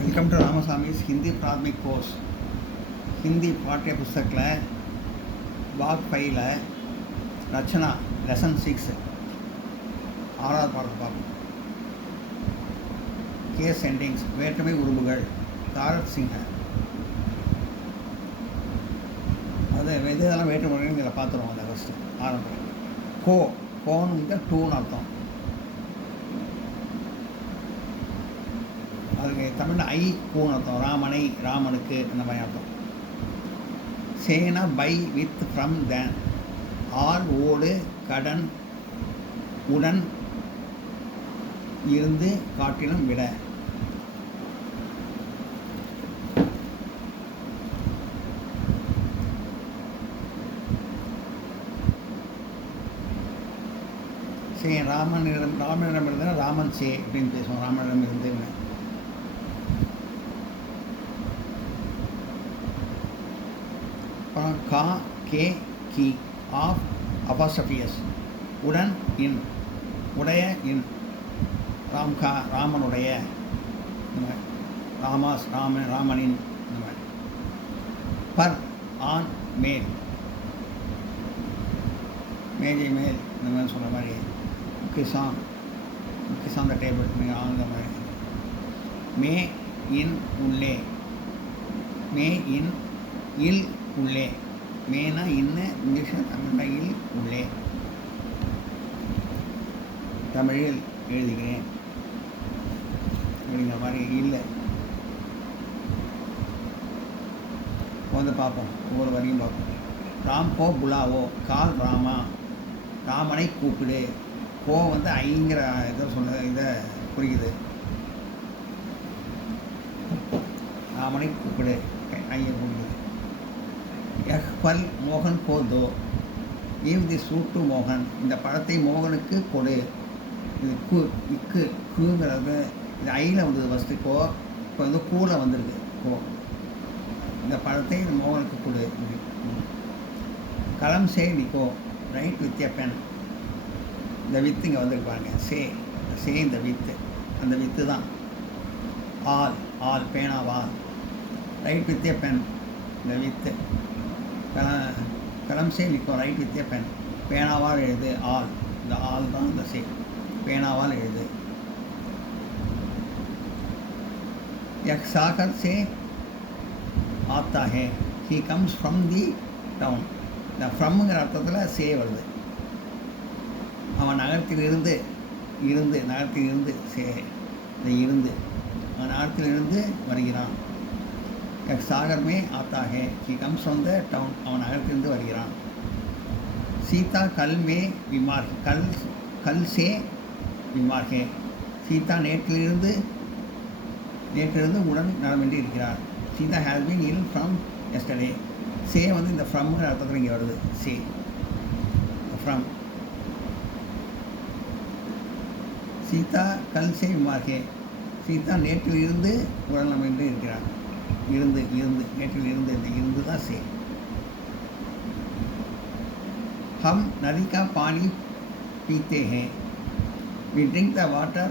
Welcome to Ramaswamy Hindi प्राथमिक course Hindi पाठ्य पुस्तक भाग 5 रचना लेसन 6 ஆறாவது பாடத்தை பார்ப்போம். கேஸ் எண்டிங்ஸ் வேற்றுமை உருபுகள் தாரத் சிங்க அது இதெல்லாம் வேற்றுமை இதில் பார்த்துருவோம். அந்த ஃபஸ்ட்டு ஆரம்பம் கோன்னு டூன்னு அர்த்தம். அதுக்கு தமிழில் ஐ கூன்னு அர்த்தம். ராமனை ராமனுக்கு அந்த மாதிரி அர்த்தம். சேனா பை வித் ஃப்ரம் தேன் ஆல் ஓடு கடன் உடன் இருந்து காட்டிலும் விட. சே ராமனிடம் இருந்தால் ராமன் சே அப்படின்னு பேசுவோம். ராமனிடம் இருந்து கா கே கி ஆஃப் அபாஸ்ட்ரபியஸ் உடன் இன் உடைய இன் ராம் கா ராமனுடைய ராமாஸ் ராமனின் பர் ஆன் மேல் மேஜை மேல் இந்த மாதிரி சொல்கிற மாதிரி கிசான் த டேபிள் அந்த மாதிரி. மே இன் உள்ளே மே இன் இல் உள்ளே மேனா இன்னு இங்கிலீஷில் தமிழில் இல் உள்ளே தமிழில் எழுதுகிறேன் அப்படிங்கிற மாதிரி இல்லை. வந்து பார்ப்போம், ஒவ்வொரு வரையும் பார்ப்போம். ராம் கோ புலாவோ கால் ராமா ராமனை கூப்பிடு. கோ ஐங்கிற இதை இதை குறிக்குது. ராமனை கூப்பிடு ஐயை குறிக்குது. பல் மோகன் கோ தோ ஈவ் தி சூட் டு மோகன் இந்த பழத்தை மோகனுக்கு கொடு. இது குங்கிறது இது ஐயில் வந்தது ஃபஸ்ட்டு கோ, இப்போ கூவில் வந்திருக்கு கோ. இந்த பழத்தை மோகனுக்கு கொடு. களம் சே நிக்கோ ரைட் வித் எ பென். இந்த வித்து இங்கே வந்திருப்பாங்க. சே இந்த வித்து அந்த வித்து தான். ஆல் பேனாவால் ரைட் வித் எ பென் இந்த வித்து. களம் சே நிக்கோ ரைட் வித் எ பென் பேனாவால் எழுது. இந்த ஆல் தான் இந்த சே பேனாவால் எழுது. एक सागर से आता है he comes from the town. இந்த ஃப்ரம்ங்கிற அர்த்தத்தில் சே வருது. அவன் நகரத்திலிருந்து சே இந்த இருந்து அவன் நகரத்திலிருந்து வருகிறான். एक सागर में आता है he comes from the town அவன் நகரத்திலிருந்து வருகிறான். சீதா कल में बीमार कल से बीमार है. சீதா நேற்றிலிருந்து உடன் நலமின்றி இருக்கிறார். Sita has been ill from yesterday. சே இந்த ஃப்ரம்ங்கிற அர்த்தத்தில் இங்கே வருது. Say from. சீதா கல் சே விமார்கே சீதா நேற்றிலிருந்து உடன் நலமின்றி இருக்கிறார். இருந்து நேற்றிலிருந்து இந்த இருந்து தான் சே. ஹம் நதி கா பானி பீத்தே ஹே we drink the water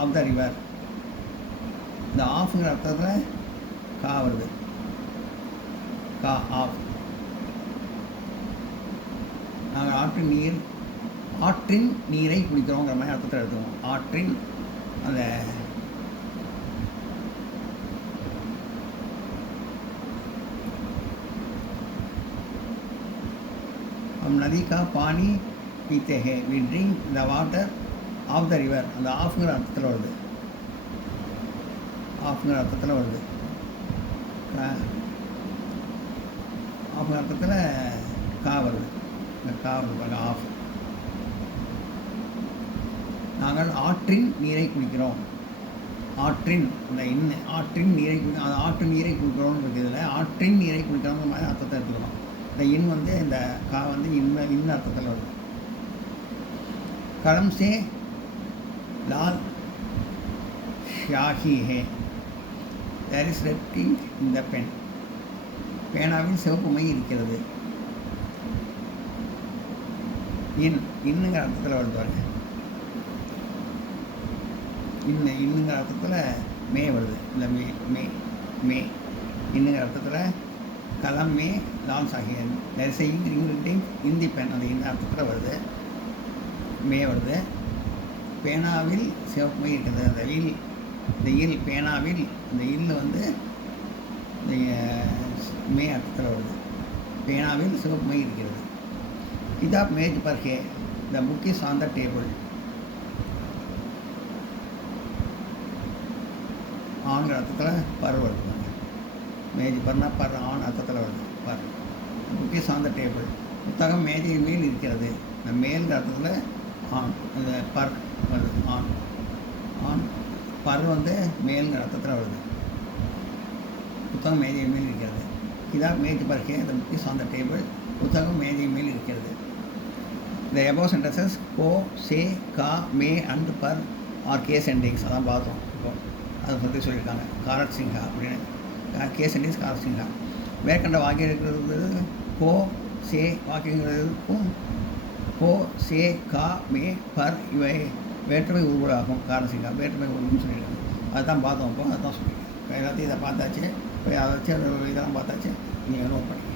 of the river. இந்த ஆஃப்ங்கிற அர்த்தத்தில் கா வருது. கா ஆஃப். நாங்கள் ஆற்றின் நீரை குடிக்கிறோங்கிற மாதிரி அர்த்தத்தில் எடுத்துவோம். ஆற்றின் அந்த हम नदी का पानी पीते हैं we drink the water of the river. அந்த ஆஃப்ங்கிற அர்த்தத்தில் வருது. ஆஃப்ங்கிற அர்த்தத்தில் கா வருது. இந்த கா வருது ஆஃப். நாங்கள் ஆற்றின் நீரை குடிக்கிறோம். ஆற்றின் இந்த இன்னு ஆற்றின் நீரை அது ஆற்று நீரை குடிக்கிறோம்னு இருக்குது. இதில் ஆற்றின் நீரை குடிக்கிறோங்கிற மாதிரி அர்த்தத்தை எடுத்துக்கணும். இந்த இன் இந்த கா இன்ன அர்த்தத்தில் வருது. களம் சே लाल शाही है there is red ink in the pen. பேனாவில் சிவப்பு மை இருக்கிறது. இன்னுங்கிற அர்த்தத்தில் வருது பாருங்க. இன்னுங்கிற அர்த்தத்தில் மே வருது. இந்த மே மே மே இன்னுங்கிற அர்த்தத்தில் கலம் மே லான்ஸ் ஆகிய இங்கிலீஷ் இந்தி பென் அந்த இந்த அர்த்தத்தில் வருது. மே வருது. பேனாவில் சிவப்புமை இருக்கிறது. அந்த இந்த இல் பேனாவில் இந்த இல் வந்து மே அர்த்தத்தில் வருது. பேனாவில் சிவப்புமை இருக்கிறது. கிதாப் மேஜ் பர் ஹே, the book is on the table. ஆண்கிற அர்த்தத்தில் பர் வருது. மேஜ் பர்னா பர் ஆண் அர்த்தத்தில் வருது. பர் book is on the table. புத்தகம் மேஜை மேல் இருக்கிறது. இந்த மேல்கிற அர்த்தத்தில் ஆண் இந்த பர் வருது. ஆண் ஆண் பர் வந்து மேல்ங்கிற அர்த்தத்தில் வருது. புத்தகம் மேஜை மேல் இருக்கிறது. கிதாப் மேஜ் பர் ஹே, the book is on the table. புத்தகம் மேஜை மேல் இருக்கிறது. The above sentences கோ, சே, கா, மே அண்ட் பர் ஆர் கேஸ் எண்டிங்ஸ். அதான் பார்த்தோம். இப்போ அதை பற்றி சொல்லியிருக்காங்க. காரட் சிங்கா அப்படின்னு கேஸ் எண்டிங்ஸ் காரட் சிங்கா. மேற்கண்ட வாக்கியம் இருக்கிறது கோ, சே வாக்கியங்களுக்கும் கோ, சே, கா, மே, பர் இவை வேற்றுமை உருவலாகும். காரட் சிங்கா வேற்றுமை உருவம்னு சொல்லியிருக்காங்க. அதுதான் பார்த்தோம். இப்போ அதுதான் சொல்லியிருக்கேன். இப்போ எல்லாத்தையும் இதை பார்த்தாச்சு. இப்போ அதை வச்சு இதெல்லாம் பார்த்தாச்சு. நீங்கள் நோட் பண்ணி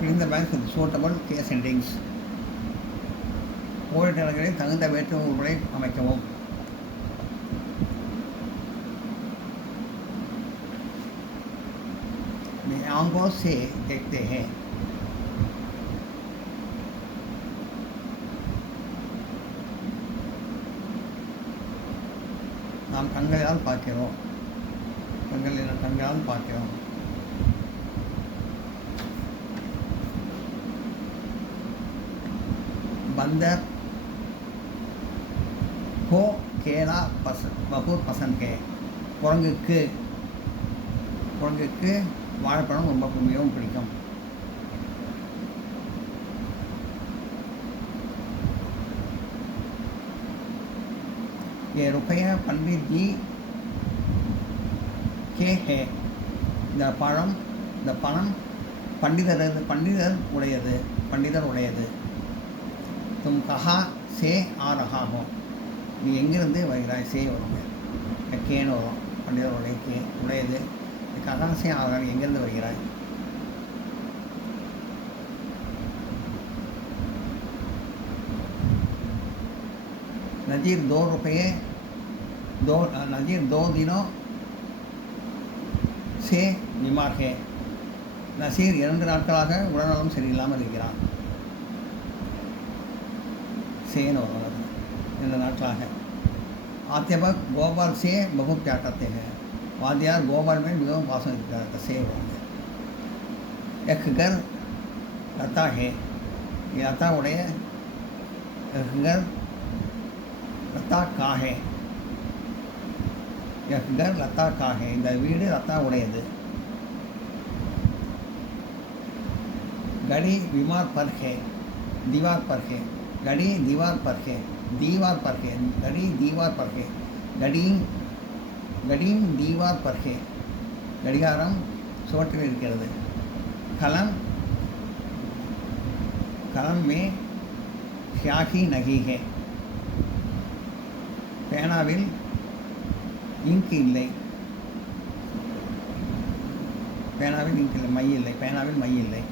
fill in the blanks with suitable case endings. ஓரிடங்களில் தகுந்த வேற்றுமை உருவலை அமைக்கவும். आंखों से देखते हैं. நாம் கண்களால் பார்க்கிறோம். கண்களால் பார்க்கிறோம். बंदर को केला बहुत पसंद है. குரங்குக்கு வாழைப்பழம் ரொம்ப மிகவும் பிடிக்கும். ये रुपया पंडित जी के है. இந்த பணம் பண்டிதர் உடையது. तुम कहाँ से आ रहा हो. நீ எங்கிருந்து வருகிறாய். சே வருங்க. கேன்னு வரும். பண்டிதருடைய உடையது. कहाँ से आ रहा எங்கேருந்து வருகிறாய்? नज़ीर 2 रुपये नज़ीर 2 दिनों से बीमार है. நசீர் 2 நாட்களாக உடல்நலம் சரியில்லாமல் இருக்கிறான். சேன்னு வரும் 2 நாட்களாக. आध्यापक गोपाल से बहुत प्यार करते हैं. वाद्यार गोपाल में मिகவும் பாசம் இருக்கிறார். से வருவாங்க. एक घर लता है. लता उड़े एक घर लता का है. एक घर लता का है. இந்த வீடு லதா உடையது. घड़ी बीमार पर है. दीवार पर है. घड़ी दीवार पर है. दीवार पर है. घड़ी दीवार पर है. घड़ी दीवार पर है. घड़ियारम சுவற்றில் இருக்கிறது. कलम कलम में स्याही नहीं है. பேனாவில் இங்க் இல்லை. பேனாவில் இங்க் இல்லை, மை இல்லை. பேனாவில் மை இல்லை.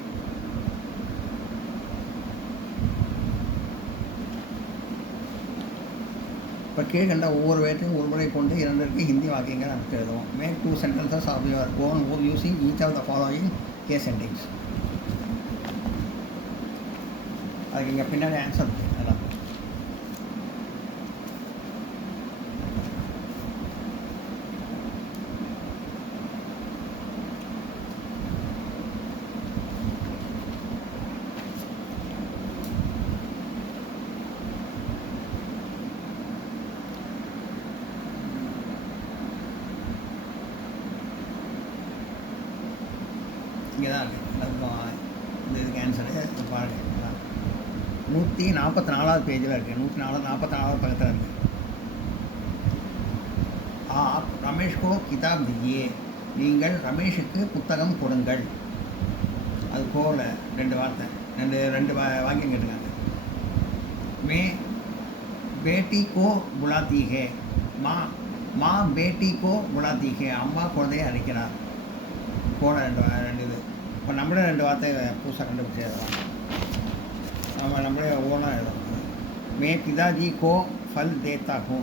இப்போ கீழ்கண்ட ஒவ்வொரு வேற்றையும் ஒரு முறை கொண்டு 2 ஹிந்தி வாக்கியங்கள் நமக்கு எழுதுவோம். Make 2 sentences of your own using each of the following case endings. அதுக்கு இங்கே பின்னாடி ஆன்சர் எல்லாம் இங்கே தான் இருக்குது. எல்லாத்துக்கும் இதுக்கு ஆன்சரு பாருங்கள். 144வது பேஜில் இருக்குது. 144வது பக்கத்தில் இருக்குது. आप रमेश को किताब दीजिए. நீங்கள் ரமேஷுக்கு புத்தகம் கொடுங்கள். அது போல் 2 வார்த்தை 2 வாக்கியம் கேட்டுக்காங்க. மே बेटी को बुलाती है. माँ बेटी को बुलाती है. அம்மா குழந்தையை அழைக்கிறார். போன 2 இது. இப்போ நம்மளே 2 வார்த்தை புதுசாக கண்டுபிடிச்சி எழுதலாம். நம்மளே ஓனாக எழுதலாம். மே பிதாஜி கோ ஃபல் தேத்தா ஹூ.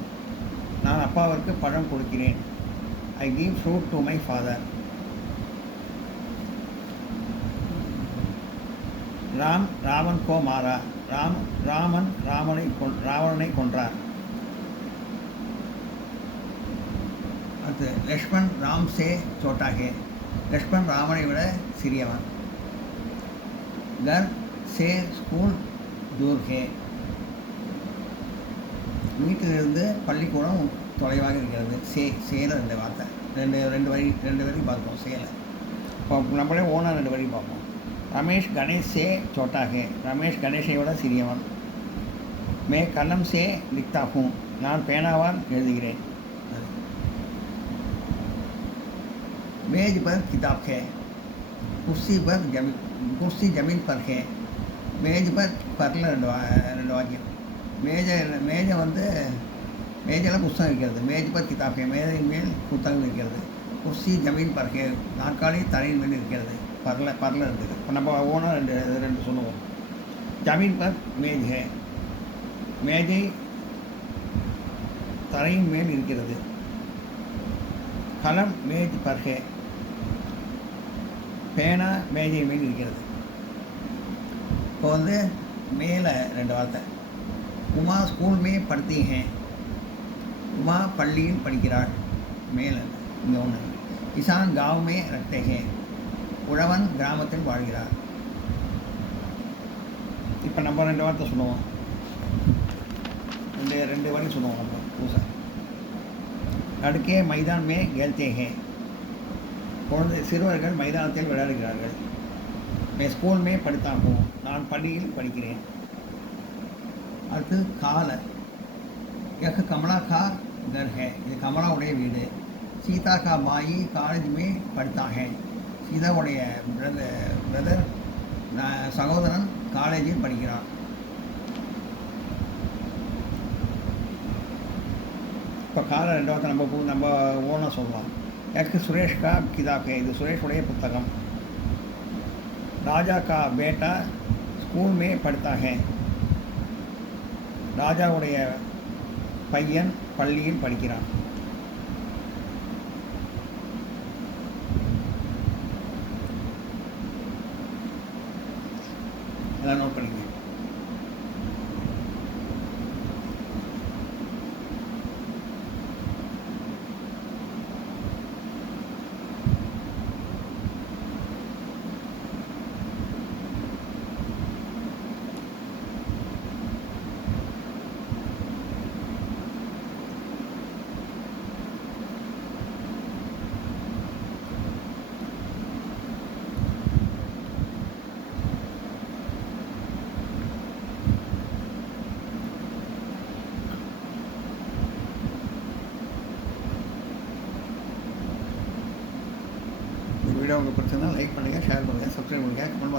நான் அப்பாவிற்கு பழம் கொடுக்கிறேன். I give fruit to my father. Ram Ravan கோ மாரா. ராமன் ராவணனை கொன்றார். அடுத்து லக்ஷ்மண் ராம் சே சோட்டா ஹே. லக்ஷ்மண் ராமனை விட சிறியவன். घर से स्कूल दूर है. வீட்டிலிருந்து பள்ளிக்கூடம் தொலைவாக இருக்கிறது. சேல 2 வார்த்தை 2 வரி பார்ப்போம். சேலை இப்போ நம்மளே ஓனாக 2 வரி பார்ப்போம். ரமேஷ் கணேஷ் சே சோட்டா ஹே. ரமேஷ் கணேஷை விட சிறியவன். மே கலம் சே லிக்தா ஹூ. நான் பேனாவால் எழுதுகிறேன். मेज पर किताब है. कुर्सी जमीन पर है. मेज पर பரில் 2 வாக்கியம். மேஜை வந்து மேஜையில் புத்தகம் இருக்கிறது. மேஜ் பர் கிதாப் ஹே. மேஜையின் மேல் புத்தகம் இருக்கிறது. குர்சி ஜமீன் பர் ஹே. நாற்காலி தரையின் மேல் இருக்கிறது. பரில் இருக்குது. இப்போ நம்ம ஓனாக 2 சொல்லுவோம். ஜமீன் பர் மேஜ் ஹே. மேஜை தரையின் மேல் இருக்கிறது. கலம் மேஜ் பர் ஹே. பேனா மேஜை மேல் இருக்கிறது. இப்போ வந்து மேலே 2 வார்த்தை. உமா ஸ்கூல் மே படுத்தி ஹே. உமா பள்ளியில் படிக்கிறாள். மேலே இங்கே ஒன்று. கிசான் காவ் மே ரக்தே ஹே. உழவன் கிராமத்தில் வாழ்கிறார். இப்போ நம்ம 2 வார்த்தை சொல்லுவோம். 2 வரி சொல்லுவோம் நம்ம புதுசாக. लड़के मैदान में खेलते हैं. குழந்தை சிறுவர்கள் மைதானத்தில் விளையாடுகிறார்கள். मैं स्कूल में पढ़ता हूँ. நான் பள்ளியில் படிக்கிறேன். அடுத்து கால. यह कमला का घर है. இது கமலாவுடைய வீடு. सीता का भाई कॉलेज में पढ़ता है. சீதாவுடைய பிரதர் சகோதரன் காலேஜில் படிக்கிறான். இப்போ காலை 2 வார்த்தை நம்ம ஓனாக சொல்லலாம். एक सुरेश का किताब है, இது சுரேஷுடைய புத்தகம். ராஜா கா பேட்டா ஸ்கூல் மே படுத்தா है, ராஜாவுடைய பையன் பள்ளியில் படிக்கிறான். எல்லாம் நோட் பண்ணிங்க. வீடியோ உங்களுக்கு பிடிச்சிருந்தா லைக் பண்ணுங்கள், ஷேர் பண்ணுங்கள், சப்ஸ்கிரைப் பண்ணுங்கள், கமெண்ட்